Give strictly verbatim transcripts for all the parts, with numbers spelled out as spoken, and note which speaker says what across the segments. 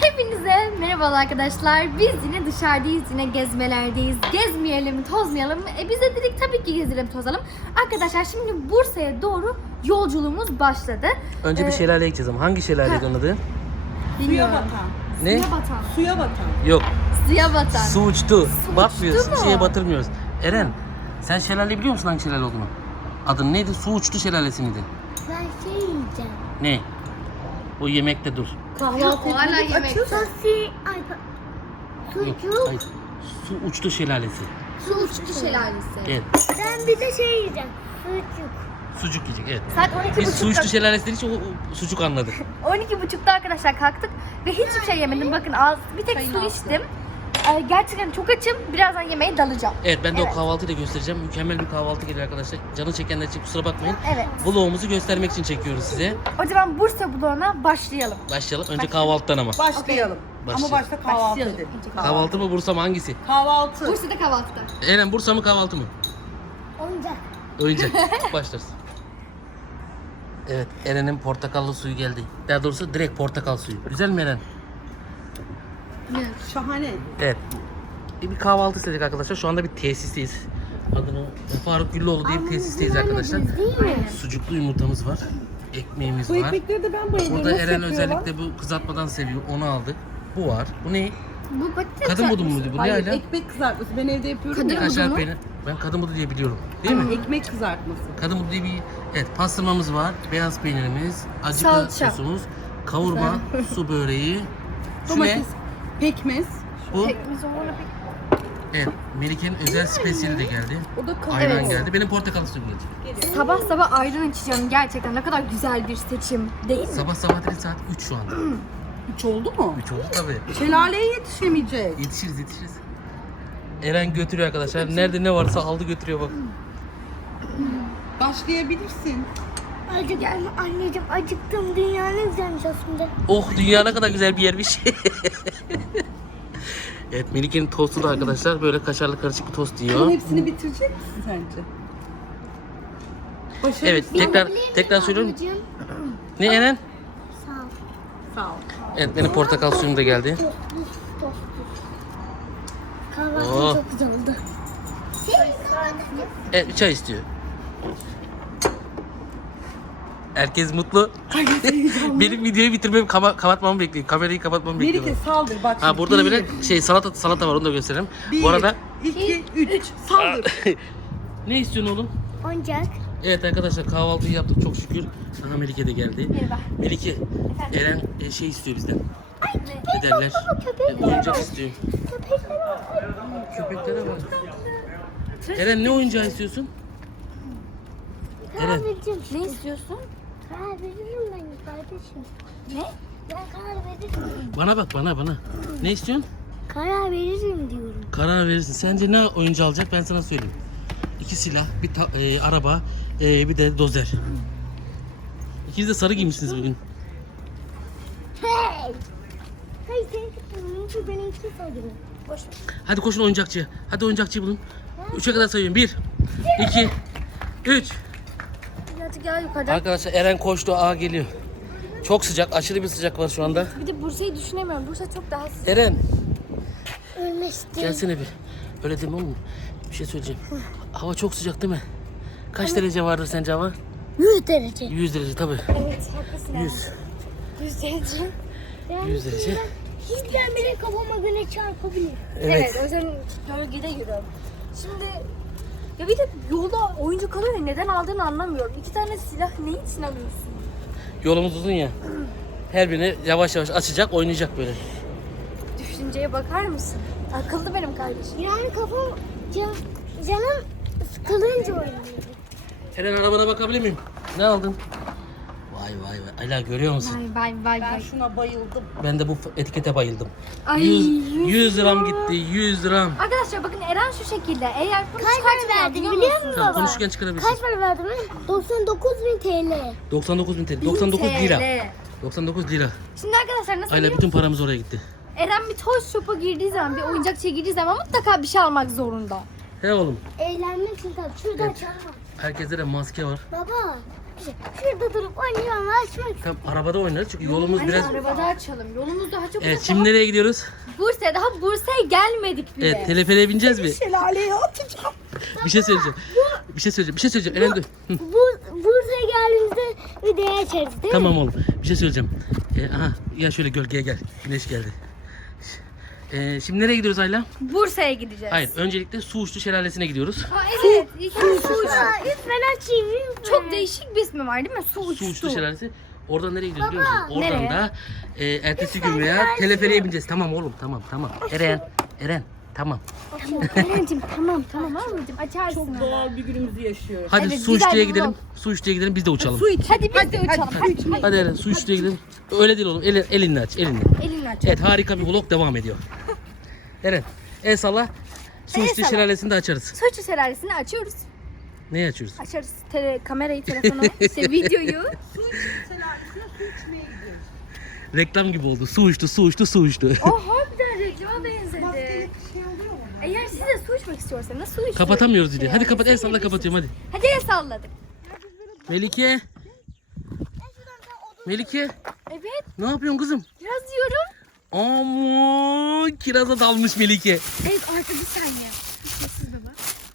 Speaker 1: Hepinize merhabalar arkadaşlar. Biz yine dışarıdayız, yine gezmelerdeyiz. Gezmeyelim mi, tozmayalım mı? E biz de dedik tabii ki gezelim, tozalım. Arkadaşlar şimdi Bursa'ya doğru yolculuğumuz başladı.
Speaker 2: Önce bir
Speaker 1: Ee,
Speaker 2: şelale gideceğiz ama hangi şelaleydi onun adı?
Speaker 3: Suya
Speaker 1: Bilmiyorum.
Speaker 3: batan.
Speaker 2: Ne?
Speaker 1: Suya batan.
Speaker 3: Suya batan.
Speaker 2: Yok.
Speaker 1: Suya batan.
Speaker 2: Su uçtu.
Speaker 1: Su
Speaker 2: Batmıyoruz.
Speaker 1: uçtu mu?
Speaker 2: Şeye batırmıyoruz. Eren, sen şelaleyi biliyor musun hangi şelale olduğunu? Adın neydi? Su uçtu şelalesi miydi?
Speaker 4: Ben şey yiyeceğim.
Speaker 2: Ne? O yemekte dur.
Speaker 3: Kahvaltı
Speaker 1: Hala
Speaker 3: etmedik,
Speaker 1: yemek.
Speaker 3: açız.
Speaker 4: Sosi, ay,
Speaker 2: Yok,
Speaker 4: sucuk.
Speaker 2: hayır. Su uçtu şelalesi.
Speaker 1: Su uçtu şelalesi.
Speaker 2: Evet.
Speaker 4: Ben bir de şey yiyeceğim. Sucuk.
Speaker 2: Sucuk yiyecek, evet.
Speaker 1: Saat on iki
Speaker 2: Biz su uçtu
Speaker 1: buçukta
Speaker 2: şelalesi dediği için o, o sucuk anladık.
Speaker 1: on iki buçukta arkadaşlar kalktık ve hiçbir şey yemedim. Bakın az bir tek su içtim. Ee, gerçekten çok açım. Birazdan yemeğe dalacağım.
Speaker 2: Evet, ben de
Speaker 1: Evet.
Speaker 2: o kahvaltıyı da göstereceğim. Mükemmel bir kahvaltı geliyor arkadaşlar. Canı çekenler için kusura bakmayın.
Speaker 1: Evet.
Speaker 2: Vlogumuzu göstermek için çekiyoruz size.
Speaker 1: O zaman Bursa vloguna başlayalım.
Speaker 2: Başlayalım. Önce kahvaltıdan ama.
Speaker 3: Başlayalım.
Speaker 2: Başlayalım.
Speaker 3: Ama başta kahvaltı
Speaker 1: Başlayalım.
Speaker 3: edelim.
Speaker 1: Önce
Speaker 2: Kahvaltı mı Bursa mı hangisi?
Speaker 3: Kahvaltı.
Speaker 1: Bursa'da kahvaltıda.
Speaker 2: Eren, Bursa mı kahvaltı mı?
Speaker 4: Oyuncak.
Speaker 2: Oyuncak. Başlarız. Evet, Eren'in portakallı suyu geldi. Daha doğrusu direkt portakal suyu. Güzel mi Eren?
Speaker 3: Şahane.
Speaker 2: Evet. Bir bir kahvaltı istedik arkadaşlar. Şu anda bir tesisteyiz. Adını Faruk Güllüoğlu diye bir tesisteyiz arkadaşlar.
Speaker 4: Değil mi?
Speaker 2: Sucuklu yumurtamız var. Ekmeğimiz
Speaker 3: Bu
Speaker 2: var.
Speaker 3: ekmekleri de ben bayılıyorum.
Speaker 2: Burada
Speaker 3: Nasıl
Speaker 2: Eren
Speaker 3: yapıyorlar?
Speaker 2: özellikle bu kızartmadan seviyor. Onu aldık. Bu var. Bu ne?
Speaker 1: Bu patates
Speaker 2: Kadın budu
Speaker 1: kızartması.
Speaker 2: muydu bu? Ne
Speaker 3: Hayır,
Speaker 2: hala?
Speaker 3: ekmek kızartması. Ben evde yapıyorum
Speaker 1: Kadın
Speaker 3: ya.
Speaker 1: budu
Speaker 2: Kaşar
Speaker 1: mu?
Speaker 2: peynir. Ben kadın budu diye biliyorum. Değil mi?
Speaker 3: Ekmek kızartması.
Speaker 2: Kadın budu diye bir... Evet, pastırmamız var. Beyaz peynirimiz. Acı
Speaker 1: Salça.
Speaker 2: sosumuz. Kavurma. Su böreği. Şu
Speaker 3: Domates.
Speaker 2: ne?
Speaker 3: Pekmez.
Speaker 2: Bu.
Speaker 1: Pekmez olur mu?
Speaker 2: Evet. Melike'nin özel spesiyeli de geldi.
Speaker 3: O da kavurma.
Speaker 2: Ayran
Speaker 1: Evet.
Speaker 2: geldi. Benim portakal suyum geldi.
Speaker 1: Sabah sabah ayran içeceğim. Gerçekten ne kadar güzel bir seçim değil mi?
Speaker 2: Sabah sabah dedi saat üç şu anda.
Speaker 3: Üç oldu mu?
Speaker 2: üç oldu tabii.
Speaker 3: Şelaleye yetişemeyeceğiz.
Speaker 2: Yetişiriz yetişiriz. Eren götürüyor arkadaşlar. Nerede ne varsa aldı götürüyor bak.
Speaker 3: Başlayabilirsin.
Speaker 4: Acıktım anneciğim, acıktım. Dünya ne güzelmiş aslında.
Speaker 2: Oh, dünya ne kadar güzel bir yermiş. Evet, Melike'nin tostu da arkadaşlar böyle kaşarlı karışık bir tost
Speaker 3: Bunun
Speaker 2: yiyor.
Speaker 3: hepsini bitirecek misin sence? Başarısın.
Speaker 2: Evet, tekrar tekrar söylüyorum.
Speaker 4: Anneciğim,
Speaker 2: Ne Eren?
Speaker 4: sağ ol.
Speaker 3: Sağ ol.
Speaker 2: Evet, benim portakal suyum da geldi.
Speaker 4: Tostlu, tostlu. Kahvaltı
Speaker 2: Oh.
Speaker 4: çok güzel oldu.
Speaker 2: Evet, bir çay istiyor. Herkes mutlu. Benim videoyu bitirmemi kama- kapatmamı bekliyor. Kamerayı kapatmamı bekliyor.
Speaker 3: Melike saldır bak.
Speaker 2: Ha,
Speaker 3: şimdi.
Speaker 2: burada da
Speaker 3: Bir,
Speaker 2: böyle şey salata salata var, onu da gösterelim.
Speaker 3: Bir,
Speaker 2: Bu arada
Speaker 3: iki, üç. Saldır.
Speaker 2: ne istiyorsun oğlum?
Speaker 4: Oyuncak.
Speaker 2: Evet arkadaşlar, kahvaltıyı yaptık çok şükür. Aha, Melike de geldi.
Speaker 1: Merhaba.
Speaker 2: Melike, Eren e, şey istiyor bizden. Ne derler?
Speaker 4: köpek
Speaker 2: E, oyuncak istiyor.
Speaker 4: Köpekler var.
Speaker 2: Köpeklere bak. Eren, ne oyuncağı istiyorsun?
Speaker 4: Karar
Speaker 2: Eren.
Speaker 4: vereceğim işte.
Speaker 1: Ne istiyorsun?
Speaker 4: Karar veririm ben kardeşim.
Speaker 1: Ne?
Speaker 4: Ben karar veririm.
Speaker 2: Bana bak, bana bana. Ne istiyorsun?
Speaker 4: Karar veririm diyorum.
Speaker 2: Karar verirsin. Sence ne oyuncağı alacak, ben sana söyleyeyim. İki silah, bir ta- e, araba, e, bir de dozer. İkiniz de sarı giymişsiniz bugün.
Speaker 4: Hey! Hey seninki benimki benimki sayılır. Boş ver.
Speaker 2: Hadi koşun oyuncakçıya. Hadi oyuncakçıyı bulun. Üçe kadar sayıyorum. Bir, iki, üç.
Speaker 1: Hadi gel yukarıdan.
Speaker 2: Arkadaşlar Eren koştu. Aa, geliyor. Çok sıcak. Aşırı bir sıcak var şu anda.
Speaker 1: Bir de Bursa'yı düşünemiyorum. Bursa çok daha sıcak.
Speaker 2: Eren,
Speaker 4: Ölmek istiyorum.
Speaker 2: gelsene bir. Öyle deme oğlum. Bir şey söyleyeceğim. Hava çok sıcak değil mi? Kaç derece vardır sence hava?
Speaker 4: yüz derece.
Speaker 2: yüz derece tabii.
Speaker 1: Evet haklısın.
Speaker 2: yüz.
Speaker 1: yüz derece.
Speaker 2: yüz derece.
Speaker 4: Hiçbir bile kafama güneş çarpabilir.
Speaker 1: Evet. O yüzden gölgede yürüyorum. Şimdi ya bir de yolda oyuncak alıyor ya, neden aldığını anlamıyorum. İki tane silah ne için alıyorsun?
Speaker 2: Yolumuz uzun ya. Her birini yavaş yavaş açacak, oynayacak böyle.
Speaker 1: Düşünceye bakar mısın? Akıllı benim kardeşim.
Speaker 4: Yani kafam can, canım sıkılınca oynuyor.
Speaker 2: Eren, arabana bakabilir miyim? Ne aldın? Vay vay vay. Ayla, görüyor musun?
Speaker 1: Vay vay vay
Speaker 3: Ben
Speaker 1: vay.
Speaker 3: şuna bayıldım.
Speaker 2: Ben de bu etikete bayıldım.
Speaker 1: Ay,
Speaker 2: yüz,
Speaker 1: yüz
Speaker 2: yüz liram
Speaker 1: lira.
Speaker 2: gitti. yüz liram.
Speaker 1: Arkadaşlar bakın Eren şu şekilde. Eğer bunu
Speaker 4: Kaç para
Speaker 1: çıkartmıyor,
Speaker 4: verdin
Speaker 1: biliyor
Speaker 4: biliyor
Speaker 1: musun?
Speaker 4: musun
Speaker 2: Tamam,
Speaker 4: baba?
Speaker 2: konuşurken çıkarabilirsin.
Speaker 4: Kaç para verdin mi? doksan dokuz bin T L.
Speaker 2: doksan dokuz bin T L. doksan dokuz lira.
Speaker 1: T L.
Speaker 2: doksan dokuz lira.
Speaker 1: Şimdi arkadaşlar nasıl
Speaker 2: Ayla,
Speaker 1: biliyor
Speaker 2: bütün
Speaker 1: musun?
Speaker 2: paramız oraya gitti.
Speaker 1: Eren bir toy shop'a girdiği zaman, bir oyuncakçıya girdiği zaman mutlaka bir şey almak zorunda.
Speaker 2: He oğlum.
Speaker 4: Eğlenmek için tabii. Şurada
Speaker 2: Evet.
Speaker 4: açalım.
Speaker 2: Herkeste de maske var.
Speaker 4: Baba güzel. Şurada durup oynayalım açmak.
Speaker 2: Tamam arabada oynarız çünkü yolumuz
Speaker 1: Biraz...
Speaker 2: biraz...
Speaker 1: Arabada açalım. Yolumuz daha çok
Speaker 2: Evet
Speaker 1: uzak.
Speaker 2: şimdi nereye gidiyoruz?
Speaker 1: Bursa'ya daha Bursa'ya gelmedik bile.
Speaker 2: Evet teleferiğe bineceğiz mi?
Speaker 3: Şelaleye atacağım.
Speaker 2: Bir şey söyleyeceğim. Bir şey söyleyeceğim. Bir şey söyleyeceğim. Eren dur. Hı.
Speaker 4: Bu, Bursa'ya geldiğimizde videoyu açarız değil mi?
Speaker 2: Tamam oğlum. Bir şey söyleyeceğim. Ee, aha ya şöyle gölgeye gel. Güneş geldi. Ee, şimdi nereye gidiyoruz Ayla?
Speaker 1: Bursa'ya gideceğiz.
Speaker 2: Hayır öncelikle Su Uçtu Şelalesi'ne gidiyoruz.
Speaker 1: Ha, evet. İlk su uçtu.
Speaker 4: Aa, lütfen açayım lütfen.
Speaker 1: Çok değişik bir ismi var değil mi? Su uçtu.
Speaker 2: Su Uçtu Şelalesi. Oradan nereye gidiyoruz biliyor musun? Oradan
Speaker 1: Nereye?
Speaker 2: da e, ertesi gün veya teleferiğe bineceğiz. Tamam oğlum tamam tamam. Eren. Eren. Tamam.
Speaker 4: Eren'cim tamam
Speaker 1: Tamam anneciğim açarsın.
Speaker 3: Çok
Speaker 1: hemen.
Speaker 3: doğal bir günümüzü yaşıyoruz.
Speaker 2: Hadi
Speaker 1: Evet,
Speaker 2: Su
Speaker 1: güzel
Speaker 2: Uçtu'ya
Speaker 1: bir
Speaker 2: gidelim.
Speaker 1: vlog.
Speaker 2: Su Uçtu'ya gidelim biz de uçalım.
Speaker 3: Su iç.
Speaker 1: Hadi biz de uçalım.
Speaker 3: Hadi, su içmeye
Speaker 2: Hadi Eren Su Uçtu'ya gidelim. Öyle değil oğlum. Elin, elinle aç. Elinle.
Speaker 1: Elinle aç.
Speaker 2: Evet harika bir vlog devam ediyor. Eren. El salla. Su
Speaker 1: El
Speaker 2: Uçtu
Speaker 1: salla.
Speaker 2: Şelalesi'ni de açarız.
Speaker 1: Su uçtu şelalesini açıyoruz.
Speaker 2: Neyi açıyoruz?
Speaker 1: Açarız tele, kamerayı, telefonu, işte videoyu.
Speaker 3: Su içmeye gidiyoruz.
Speaker 2: Reklam gibi oldu. Su uçtu, su uçtu, su uçtu.
Speaker 1: Oh harbiden reklama benzedi.
Speaker 3: Şey oluyor mu?
Speaker 1: Eğer siz de su içmek istiyorsanız su için.
Speaker 2: Kapatamıyoruz diye. Hadi kapat el salla kapatıyorum hadi.
Speaker 1: Hadi el salladık.
Speaker 2: Melike. Melike.
Speaker 1: Evet
Speaker 2: Ne yapıyorsun kızım?
Speaker 1: biraz diyorum.
Speaker 2: Aman kiraza dalmış Melike.
Speaker 1: Evet artık bir saniye. Sessiz baba.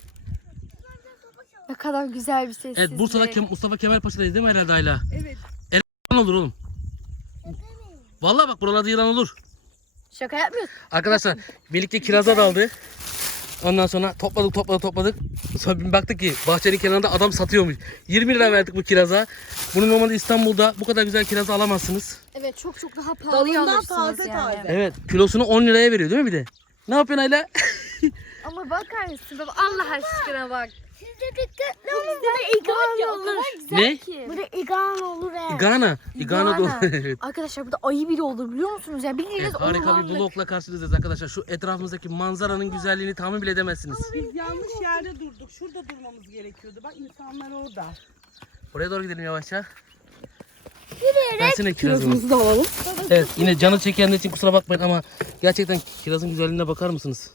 Speaker 1: Ne kadar güzel bir sessizlik.
Speaker 2: Evet Bursa'da Kem- Mustafa Kemal Paşa'dayız değil mi herhalde Ayla?
Speaker 3: Evet.
Speaker 2: Yılan olur oğlum. Vallahi bak buralarda yılan olur.
Speaker 1: Şaka yapmıyorsun.
Speaker 2: Arkadaşlar Melike kiraza daldı. Ondan sonra topladık topladık topladık. Sonra bir baktık ki bahçenin kenarında adam satıyormuş. yirmi lira verdik bu kiraza. Bunu normalde İstanbul'da bu kadar güzel kirazı alamazsınız.
Speaker 1: Evet çok çok daha pahalıya
Speaker 3: Dalından
Speaker 1: alırsınız
Speaker 3: taze
Speaker 1: yani.
Speaker 3: taze.
Speaker 2: Evet kilosunu on liraya veriyor değil mi bir de? Ne yapıyorsun Ayla?
Speaker 1: Ama bakar mısın baba Allah aşkına bak.
Speaker 4: Siz de dikkatli olun. Burada igan olur.
Speaker 1: Güzel
Speaker 2: Ne?
Speaker 1: ki.
Speaker 4: Burada igan olur he.
Speaker 2: İgana. İgana
Speaker 1: İgana.
Speaker 2: da evet.
Speaker 1: Arkadaşlar burada ayı bile olur biliyor musunuz ya? Bildiğiniz
Speaker 2: Evet, harika bir
Speaker 1: ormanlık.
Speaker 2: vlogla karşınızdayız arkadaşlar. Şu etrafımızdaki manzaranın güzelliğini tahmin bile edemezsiniz.
Speaker 3: Biz yanlış yerde durduk. Şurada durmamız gerekiyordu. Bak insanlar orada.
Speaker 2: Oraya doğru gidelim yavaşça. Versene kirazını.
Speaker 3: Kirazımızı da alalım.
Speaker 2: Evet yine canı çekenler için kusura bakmayın ama gerçekten kirazın güzelliğine bakar mısınız?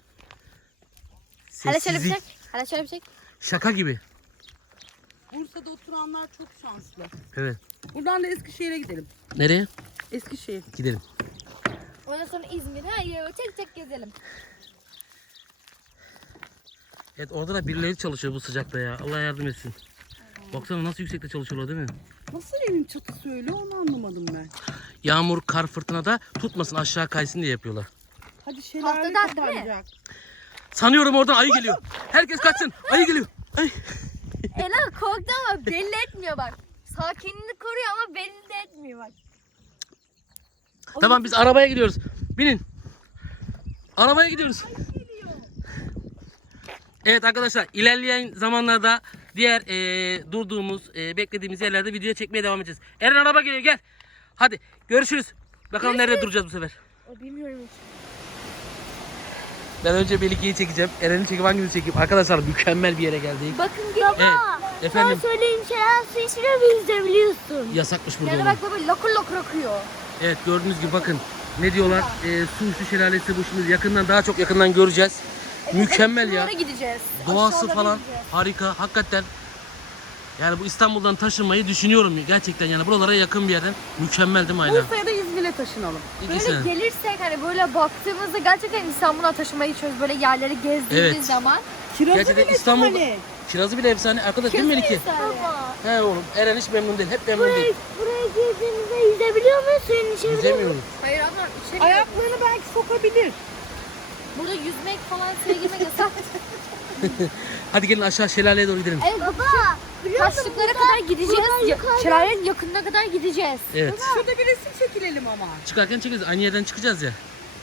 Speaker 1: Hele şöyle bir
Speaker 2: Sessizlik.
Speaker 1: çek. Hele şöyle bir çek.
Speaker 2: Şaka gibi.
Speaker 3: Bursa'da oturanlar çok şanslı.
Speaker 2: Evet.
Speaker 3: Buradan da Eskişehir'e gidelim.
Speaker 2: Nereye?
Speaker 3: Eskişehir.
Speaker 2: Gidelim.
Speaker 1: Ondan sonra İzmir'e hayır tek tek gezelim.
Speaker 2: Evet orada da birileri çalışıyor bu sıcakta ya. Allah yardım etsin. Baksana nasıl yüksekte çalışıyorlar değil mi?
Speaker 3: Nasıl evin çatısı öyle onu anlamadım ben.
Speaker 2: Yağmur, kar, fırtınada tutmasın aşağı kaysın diye yapıyorlar.
Speaker 3: Hadi şelale
Speaker 1: Tahtadan değil mi?
Speaker 3: kapanacak.
Speaker 2: Sanıyorum oradan ayı geliyor. Herkes kaçsın. Ayı geliyor. Ay.
Speaker 1: Ela korktu ama belli etmiyor bak. Sakinliğini koruyor ama belli de etmiyor bak.
Speaker 2: Tamam biz arabaya gidiyoruz. Binin. Arabaya gidiyoruz. Evet arkadaşlar ilerleyen zamanlarda diğer eee, durduğumuz, eee, beklediğimiz yerlerde video çekmeye devam edeceğiz. Eren araba geliyor gel. Hadi görüşürüz. Bakalım nerede duracağız bu sefer.
Speaker 1: O bilmiyorum hiç.
Speaker 2: Ben önce Melike'yi çekeceğim. Eren'i çekip hangimizi çekeyim? Arkadaşlar mükemmel bir yere geldik.
Speaker 1: Bakın gelin.
Speaker 2: Evet.
Speaker 4: Sana
Speaker 2: Efendim
Speaker 4: söyleyeyim şeyler su içmiyor muyuz da biliyorsun.
Speaker 2: yasakmış burada
Speaker 1: Yani
Speaker 2: olmak.
Speaker 1: bak baba lokur lokur akıyor.
Speaker 2: Evet gördüğünüz gibi bakın. Ne diyorlar? Eee su üstü şelalesi bu şimdi yakından daha çok yakından göreceğiz. Mükemmel ya.
Speaker 1: Şuralara gideceğiz.
Speaker 2: Doğası
Speaker 1: Aşağılara
Speaker 2: falan
Speaker 1: gideceğiz.
Speaker 2: harika. Hakikaten yani bu İstanbul'dan taşınmayı düşünüyorum gerçekten yani buralara yakın bir yerden. Mükemmel değil mi Ayla?
Speaker 3: Bursa'ya da İzmir'e taşınalım.
Speaker 2: İkisi.
Speaker 1: Böyle gelirsek hani böyle baktığımızda gerçekten İstanbul'a taşımayı içiyoruz. Böyle yerleri gezdiğimiz
Speaker 2: Evet.
Speaker 1: zaman.
Speaker 3: Kirazı
Speaker 2: Gerçekten
Speaker 3: bile
Speaker 2: İstanbul
Speaker 3: şahane.
Speaker 2: kirazı bile efsane. Arkadaş değil mi Melike?
Speaker 4: Baba.
Speaker 2: He oğlum Eren hiç memnun değil. Hep memnun
Speaker 4: Buraya,
Speaker 2: değil.
Speaker 4: buraya girdiğimizde yüzebiliyor muyuz? Suyun içebiliyor muyuz?
Speaker 2: Yüzemiyorum.
Speaker 1: Hayır ama içeri
Speaker 3: Ayaklarını belki sokabilir.
Speaker 1: burada yüzmek falan suya girmek yasak.
Speaker 2: Hadi gelin aşağı şelaleye doğru gidelim.
Speaker 1: Evet
Speaker 4: Baba. Biliyor musun?
Speaker 1: taşlıklara kadar gideceğiz.
Speaker 4: buradan
Speaker 1: Ya-
Speaker 4: yukarıdan-
Speaker 1: Şelalenin yakınına kadar gideceğiz.
Speaker 2: Evet.
Speaker 3: Şurada bir resim çekilelim ama.
Speaker 2: Çıkarken çekeceğiz. Aynı yerden çıkacağız ya.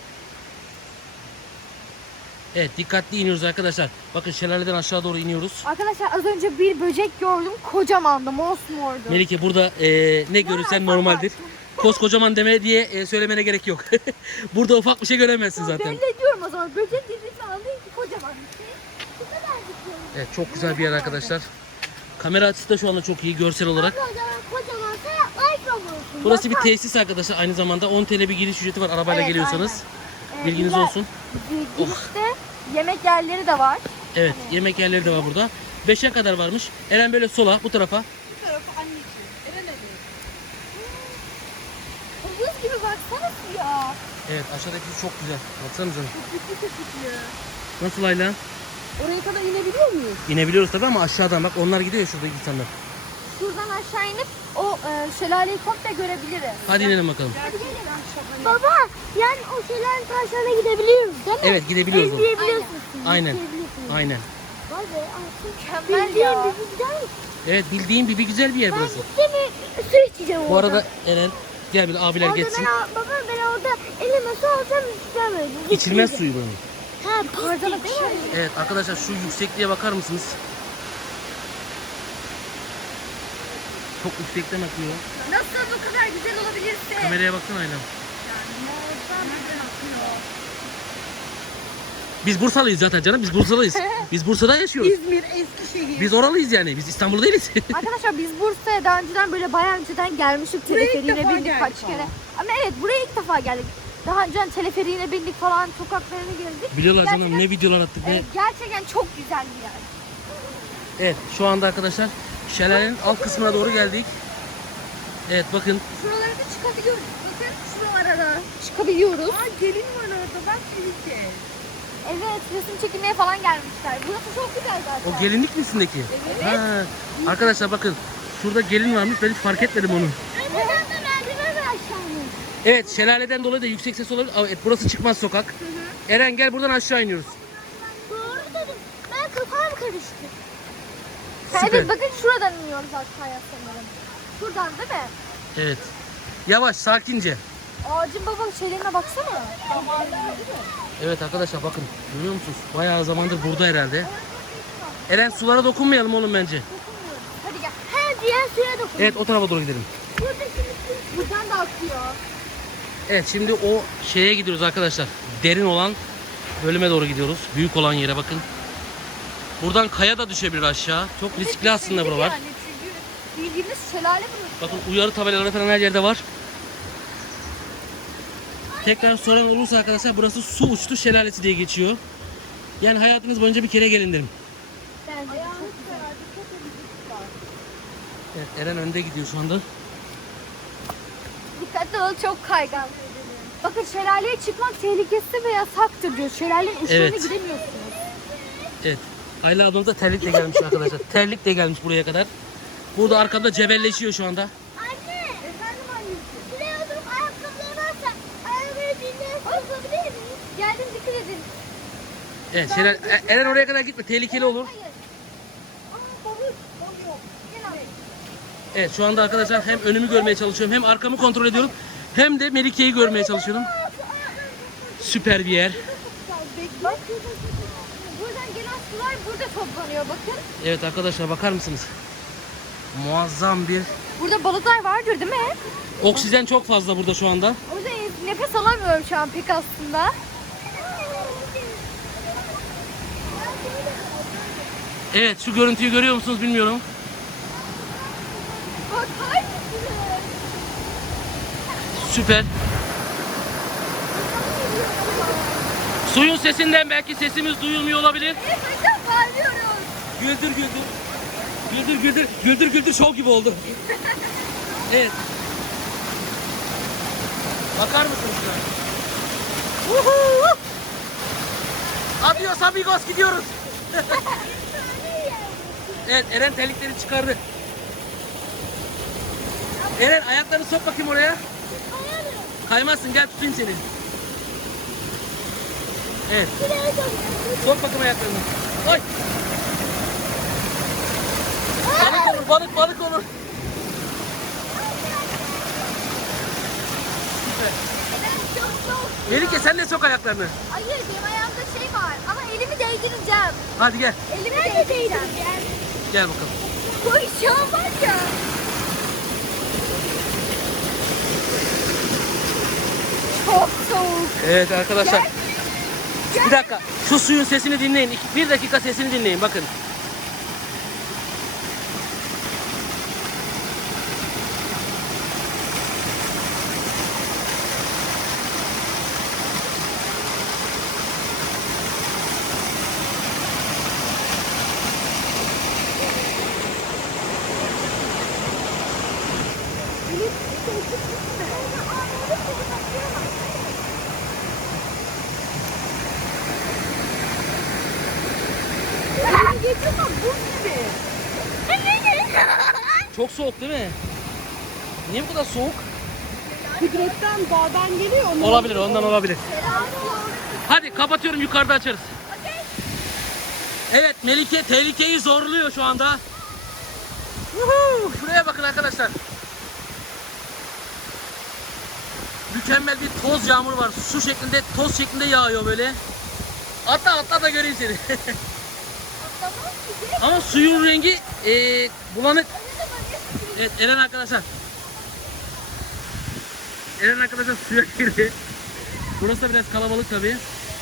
Speaker 2: Evet dikkatli iniyoruz arkadaşlar. Bakın şelaleden aşağı doğru iniyoruz.
Speaker 1: Arkadaşlar az önce bir böcek gördüm. Kocamandı, mosmordu.
Speaker 2: Melike burada eee, ne görürsen normaldir. Koskocaman deme diye eee, söylemene gerek yok. Burada ufak bir şey göremezsin zaten.
Speaker 1: Belli ediyorum o zaman. Böcek dediğimi anlayın ki kocaman bir şey. Bu kadarcık yani.
Speaker 2: Evet çok güzel bir yer arkadaşlar. Kamera açısı da şu anda çok iyi görsel olarak.
Speaker 4: Kocaman kocamansa yaklaşmamalısın.
Speaker 2: Burası bir tesis arkadaşlar. Aynı zamanda on T L bir giriş ücreti var arabayla
Speaker 1: Evet,
Speaker 2: geliyorsanız.
Speaker 1: Ee,
Speaker 2: Bilginiz
Speaker 1: güzel-
Speaker 2: olsun.
Speaker 1: gi- Girişte yemek yerleri de var.
Speaker 2: Evet yemek yerleri de var burada. beşe kadar varmış. Eren böyle sola bu tarafa.
Speaker 3: Bu tarafı anne
Speaker 2: Evet aşağıdaki çok güzel. Baksanıza.
Speaker 3: Köpüklü köpüklü.
Speaker 2: Nasıl Ayla?
Speaker 3: Oraya kadar inebiliyor muyuz?
Speaker 2: İnebiliyoruz tabii ama aşağıdan bak onlar gidiyor şurada insanlar.
Speaker 1: Şuradan aşağı inip o e, şelaleyi komple görebiliriz.
Speaker 2: Hadi inelim bakalım.
Speaker 3: Gerçekten şahane.
Speaker 4: Baba yani o şeylerin taşlarına gidebiliyoruz değil mi?
Speaker 2: Evet gidebiliyoruz. oğlum.
Speaker 4: İzleyebiliyorsun.
Speaker 2: Aynen.
Speaker 4: İzleyebiliyorsun.
Speaker 2: Aynen.
Speaker 4: Vay be aslında
Speaker 1: Mükemmel
Speaker 4: bildiğin
Speaker 1: ya.
Speaker 4: bir güzel.
Speaker 2: Evet bildiğin bir, bir güzel bir yer
Speaker 4: Ben
Speaker 2: burası.
Speaker 4: gittim su içeceğim
Speaker 2: Bu
Speaker 4: orada.
Speaker 2: arada Eren gel bir de abiler
Speaker 4: Orada
Speaker 2: geçsin.
Speaker 4: ben, baba ben orada elime su alsam içeceğim öyle.
Speaker 2: İçilmez suyu buranın.
Speaker 4: Ha
Speaker 1: Orada da değil mi?
Speaker 2: Evet arkadaşlar şu yüksekliğe bakar mısınız? Çok yüksekten akıyor.
Speaker 1: Nasıl bu kadar güzel olabilirse?
Speaker 2: Kameraya baksana Ayla. Biz Bursalıyız zaten canım. Biz Bursalıyız. Biz Bursa'da yaşıyoruz.
Speaker 3: İzmir, Eskişehir.
Speaker 2: Biz oralıyız yani. Biz İstanbul değiliz.
Speaker 1: Arkadaşlar biz Bursa'ya daha önceden böyle bayağı önceden gelmiştik.
Speaker 3: Buraya ilk
Speaker 1: Teleferiğine
Speaker 3: defa
Speaker 1: bindik
Speaker 3: geldik
Speaker 1: kaç
Speaker 3: ama.
Speaker 1: kere. Ama evet buraya ilk defa geldik. Daha önceden teleferiğine bindik falan, sokaklarını gezdik.
Speaker 2: Biliyorlar canım
Speaker 1: Gerçekten-
Speaker 2: ne videolar attık ne.
Speaker 1: Evet, gerçekten çok güzel bir yer.
Speaker 2: Evet şu anda arkadaşlar şelalenin alt kısmına doğru geldik. Evet bakın.
Speaker 1: Şuralara da çıkabiliyoruz. Bakın şuralara da çıkabiliyoruz.
Speaker 3: Aa gelin var orada bak tehlike.
Speaker 1: Evet, resim çekilmeye falan gelmişler. Burası çok güzel zaten.
Speaker 2: O gelinlik mi üstündeki?
Speaker 1: Evet.
Speaker 2: Ha, arkadaşlar bakın. Şurada gelin varmış. Ben hiç fark etmedim onu.
Speaker 4: Buradan da merdiven var aşağıya.
Speaker 2: Evet şelaleden dolayı da yüksek ses olabilir. Evet, burası çıkmaz sokak. Eren gel buradan aşağı iniyoruz.
Speaker 4: Doğru dedim. Ben kafam karıştı.
Speaker 1: Ha,
Speaker 2: Süper.
Speaker 1: evet bakın şuradan iniyoruz aşağıya sanırım. Şuradan değil mi?
Speaker 2: Evet. Yavaş sakince.
Speaker 1: Ağacın baba şeylerine baksana.
Speaker 2: Evet arkadaşlar bakın. Görüyor musunuz? Bayağı zamandır burada herhalde. Eren sulara dokunmayalım oğlum bence.
Speaker 1: Hadi gel.
Speaker 4: Ha diğer suya dokun.
Speaker 2: Evet o tarafa doğru gidelim.
Speaker 4: Burada şimdi
Speaker 1: Buradan da akıyor.
Speaker 2: Evet şimdi o şeye gidiyoruz arkadaşlar. Derin olan bölüme doğru gidiyoruz. Büyük olan yere bakın. Buradan kaya da düşebilir aşağı. Çok riskli aslında buralar.
Speaker 1: Yani çünkü bildiğimiz şelale burası.
Speaker 2: Bakın uyarı tabelaları falan her yerde var. Tekrar soran olursa arkadaşlar burası su uçtu şelalesi diye geçiyor. Yani hayatınız boyunca bir kere gelin derim.
Speaker 1: Bence de çok güzel.
Speaker 2: Evet Eren önde gidiyor şu anda.
Speaker 1: Dikkatli ol, çok kaygan. Bakın şelaleye çıkmak tehlikesi ve yasaktır diyor. Şelalenin uçlarına
Speaker 2: Evet.
Speaker 1: gidemiyorsunuz.
Speaker 2: Evet. Ayla ablamız da terlikle gelmiş arkadaşlar. Terlikle gelmiş buraya kadar. Burada arkamda cebelleşiyor şu anda.
Speaker 4: Anne. Efendim anneciğim. Şuraya oturup ayakkabıları varsa ayakkabıları dinleyen sokabilir miyiz?
Speaker 1: Geldim, dikkat edin.
Speaker 2: Evet Şelal, E- Eren oraya kadar gitme tehlikeli olur.
Speaker 1: Hayır. Aa, balık. Balık yok. Gel abi.
Speaker 2: Evet şu anda arkadaşlar hem önümü görmeye çalışıyorum hem arkamı kontrol ediyorum. Hem de Melike'yi görmeye çalışıyorum. Süper bir yer.
Speaker 1: Bak. Buradan gelen sular burada toplanıyor bakın.
Speaker 2: Evet arkadaşlar bakar mısınız? Muazzam bir
Speaker 1: Burada balıklar vardır değil mi?
Speaker 2: oksijen çok fazla burada şu anda.
Speaker 1: O yüzden nefes alamıyorum şu an pek aslında.
Speaker 2: Evet şu görüntüyü görüyor musunuz bilmiyorum.
Speaker 1: Bakar mısınız?
Speaker 2: Süper. Suyun sesinden belki sesimiz duyulmuyor olabilir.
Speaker 1: Evet, bakın bağırıyoruz.
Speaker 2: Güldür güldür. Güldür güldür. Güldür güldür şov gibi oldu. Evet. Bakar mısınız şuna? Uhu! Adios amigos gidiyoruz. Evet Eren terlikleri çıkardı. Eren ayaklarını sok bakayım oraya. Kaymazsın gel tutayım seni. Evet. Sok bakayım ayaklarını. Oy. Balık olur balık balık olur. Süper.
Speaker 1: Evet, çok soğuk.
Speaker 2: Melike sen de sok ayaklarını.
Speaker 1: Hayır, benim ayağımda şey var ama elimi değdireceğim.
Speaker 2: Hadi gel.
Speaker 1: Elimi değdireceğim.
Speaker 2: Gel bakalım.
Speaker 1: Koy şu an var ya. Çok soğuk.
Speaker 2: Evet arkadaşlar. Bir dakika. Şu suyun sesini dinleyin. İki- Bir dakika sesini dinleyin bakın.
Speaker 3: ama buz gibi.
Speaker 2: Çok soğuk değil mi? Niye bu kadar soğuk?
Speaker 3: Kudretten dağdan geliyor. Ondan
Speaker 2: Olabilir, ondan olabilir. Hadi kapatıyorum, yukarıda açarız. Evet, Melike tehlikeyi zorluyor şu anda. Yuhuu, şuraya bakın arkadaşlar. Mükemmel bir toz yağmur var. Su şeklinde, toz şeklinde yağıyor böyle. Atla atla da göreyim seni. Ama suyun rengi e, bulanık. Evet, Eren arkadaşlar. Eren arkadaşlar suya girdi. Burası da biraz kalabalık tabii.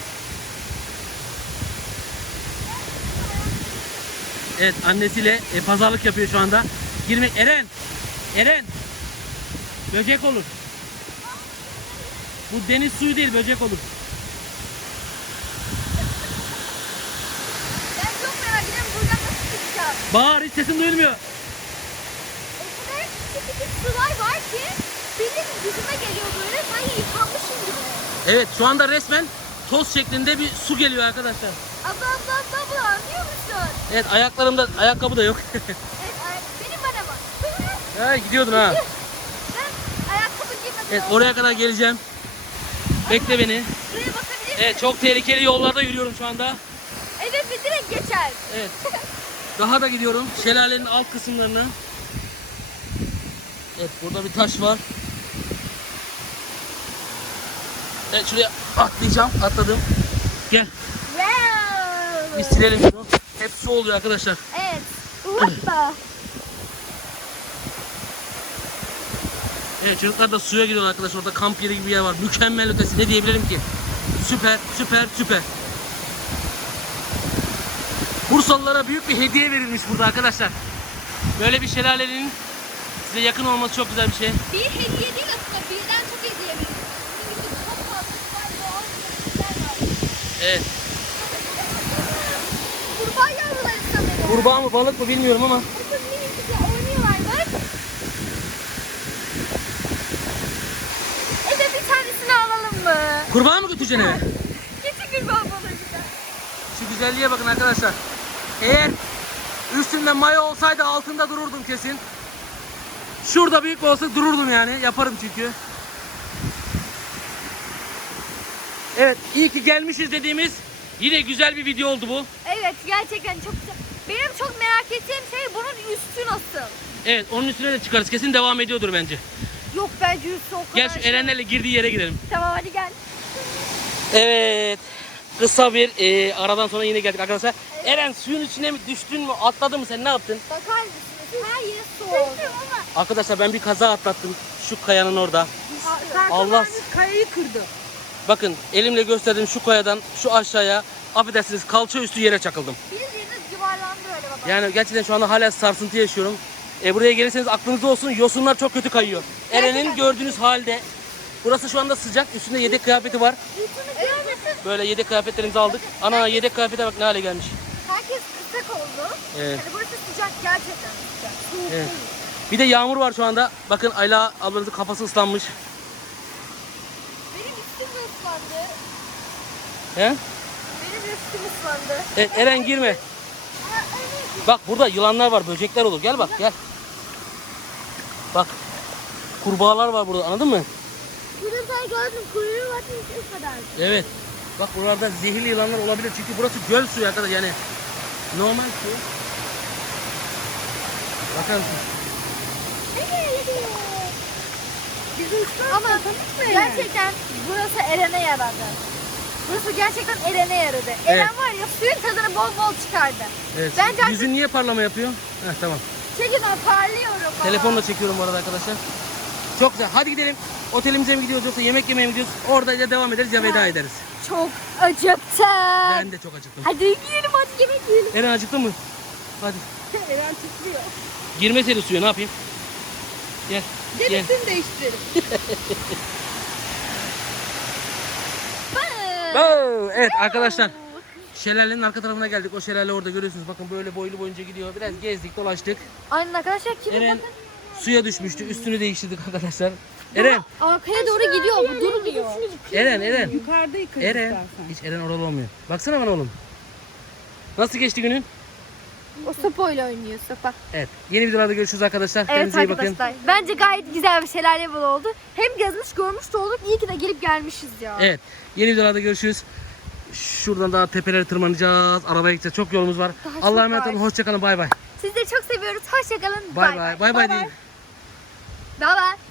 Speaker 2: Evet, annesiyle e, pazarlık yapıyor şu anda. Girmek Eren. Eren. Böcek olur. Bu deniz suyu değil, böcek olur.
Speaker 1: Ben çok merak ediyorum buradan nasıl çıkacağım.
Speaker 2: Bağır, hiç sesin duyulmuyor.
Speaker 1: O kadar küçük küçük sular var ki benim yüzüme geliyor böyle sanki yıkanmışım gibi.
Speaker 2: Evet, şu anda resmen toz şeklinde bir su geliyor arkadaşlar.
Speaker 1: Abla abla abla abla anlıyor musun?
Speaker 2: Evet, ayaklarımda ayakkabı da yok.
Speaker 1: Evet ay- benim bana bak.
Speaker 2: Ha, gidiyordun ha.
Speaker 1: Ben ayakkabı giymedim.
Speaker 2: Evet, oraya kadar geleceğim. Bekle beni.
Speaker 1: Buraya bakabilir miyim?
Speaker 2: Evet, çok tehlikeli yollarda yürüyorum şu anda.
Speaker 1: Evet ve direkt geçer.
Speaker 2: Evet. Daha da gidiyorum şelalenin alt kısımlarına. Evet, burada bir taş var. Evet, şuraya atlayacağım. Atladım. Gel.
Speaker 1: Wow.
Speaker 2: Bir silelim şunu. Hep su oluyor arkadaşlar.
Speaker 1: Evet. Hoppa.
Speaker 2: Evet, çocuklar da suya gidiyor arkadaşlar. Orada kamp yeri gibi bir yer var. Mükemmel ötesi. Ne diyebilirim ki? Süper, süper, süper. Bursalılara büyük bir hediye verilmiş burada arkadaşlar. Böyle bir şelalenin size yakın olması çok güzel bir şey.
Speaker 1: Bir hediye değil aslında birden çok hediye verilmiş. Çünkü çok fazla güzel doğal güzellikler var.
Speaker 2: Evet.
Speaker 1: Kurbağa yavruları sanırım.
Speaker 2: Kurbağa mı balık mı bilmiyorum ama.
Speaker 1: Bakın minicikler oynuyorlar bak. Evet bir tanesini alalım mı?
Speaker 2: Kurbağa mı götüreceksin eve?
Speaker 1: Getir kurbağa balığı.
Speaker 2: Şu güzelliğe bakın arkadaşlar. Eğer üstünde mayo olsaydı altında dururdum kesin. Şurada büyük olsa dururdum yani. Yaparım çünkü. Evet, iyi ki gelmişiz dediğimiz yine güzel bir video oldu bu.
Speaker 1: Evet gerçekten çok güzel. Benim çok merak ettiğim şey bunun üstü nasıl?
Speaker 2: Evet, onun üstüne de çıkarız. Kesin devam ediyordur bence.
Speaker 1: Yok bence üstü o kadar.
Speaker 2: Gel şu Erenlerle girdiği yere gidelim.
Speaker 1: Tamam hadi gel.
Speaker 2: Evet. Kısa bir e, aradan sonra yine geldik arkadaşlar. Eren suyun içine mi düştün mü, atladın mı, sen ne yaptın?
Speaker 1: Bakar mısınız? Her yeri su oldu.
Speaker 2: Arkadaşlar ben bir kaza atlattım şu kayanın orada.
Speaker 3: Kartal
Speaker 2: Allah-
Speaker 3: abi kayayı kırdı.
Speaker 2: Bakın elimle gösterdiğim şu kayadan şu aşağıya, affedersiniz, kalça üstü yere çakıldım.
Speaker 1: Bildiğiniz yuvarlandı öyle baba.
Speaker 2: Yani gerçekten şu anda hala sarsıntı yaşıyorum. E, buraya gelirseniz aklınızda olsun, yosunlar çok kötü kayıyor. Eren'in gördüğünüz halde. Burası şu anda sıcak, üstünde yedek kıyafeti var.
Speaker 1: Üstünü görmesin.
Speaker 2: Böyle yedek kıyafetlerimizi aldık. Ana yedek kıyafete bak ne hale gelmiş.
Speaker 1: Herkes kısak oldu.
Speaker 2: Evet.
Speaker 1: Yani burası sıcak gerçekten sıcak. Soğuk
Speaker 2: Evet.
Speaker 1: değil.
Speaker 2: Bir de yağmur var şu anda. Bakın Ayla ablanızın kafası ıslanmış.
Speaker 1: Benim üstüm de ıslandı.
Speaker 2: He?
Speaker 1: Benim üstüm ıslandı.
Speaker 2: Evet, Eren girme.
Speaker 1: Aa, evet.
Speaker 2: Bak burada yılanlar var, böcekler olur. Gel bak, gel. Bak. Kurbağalar var burada, anladın mı?
Speaker 1: Burada sen gördün kuyruğu var şu kadar.
Speaker 2: Evet. Bak buralarda zehirli yılanlar olabilir çünkü burası göl suyu arkadaşlar, yani normal su. Bakar mısın?
Speaker 1: Ama gerçekten burası Eren'e yaradı. Burası gerçekten Eren'e yaradı. Eren var ya suyun tadını bol bol çıkardı.
Speaker 2: Evet.
Speaker 1: Bence artık-
Speaker 2: Yüzün niye parlama yapıyor? Heh, tamam.
Speaker 1: Çünkü ben parlıyorum. baba.
Speaker 2: Telefonla çekiyorum bu arada arkadaşlar. Çok güzel. Hadi gidelim. Otelimize mi gidiyoruz yoksa yemek yemeye mi gidiyoruz? Orada ya devam ederiz ya veda ederiz.
Speaker 1: Çok acıktım.
Speaker 2: Ben de çok acıktım.
Speaker 1: Hadi yiyelim hadi yemek yiyelim.
Speaker 2: Eren acıktın mı? Hadi.
Speaker 3: Eren titriyor.
Speaker 2: Girmeseydi suya ne yapayım? Gel.
Speaker 3: Gel
Speaker 2: Gel.
Speaker 3: üstünü değiştirelim.
Speaker 2: Oo, evet arkadaşlar. Şelalenin arka tarafına geldik. O şelale orada görüyorsunuz. Bakın böyle boylu boyunca gidiyor. Biraz gezdik, dolaştık.
Speaker 1: Aynen arkadaşlar kimi
Speaker 2: Eren
Speaker 1: bakın.
Speaker 2: suya düşmüştü. Üstünü değiştirdik arkadaşlar. Eren.
Speaker 1: Arkaya doğru gidiyor bu durmuyor.
Speaker 2: Eren, Eren.
Speaker 3: Yukarıda yıkarız
Speaker 2: Eren.
Speaker 3: istersen.
Speaker 2: Hiç Eren oralı olmuyor. Baksana bana oğlum. Nasıl geçti günün?
Speaker 1: O sopoyla oynuyor sopa.
Speaker 2: Evet. Yeni videolarda görüşürüz arkadaşlar.
Speaker 1: Evet
Speaker 2: Kendinize iyi bakın.
Speaker 1: arkadaşlar. Bence gayet güzel bir şelale yolu oldu. Hem gezmiş görmüş de olduk. İyi ki de gelip gelmişiz ya.
Speaker 2: Evet. Yeni videolarda görüşürüz. Şuradan daha tepelere tırmanacağız. Arabaya gideceğiz. Çok yolumuz var.
Speaker 1: Daha çok
Speaker 2: Allah'a emanet
Speaker 1: var.
Speaker 2: olun. Hoşçakalın. Bay bay.
Speaker 1: Sizleri çok seviyoruz. Hoşçakalın.
Speaker 2: Bay bay. Bay bay.
Speaker 3: Bay bay.
Speaker 1: Bay bay.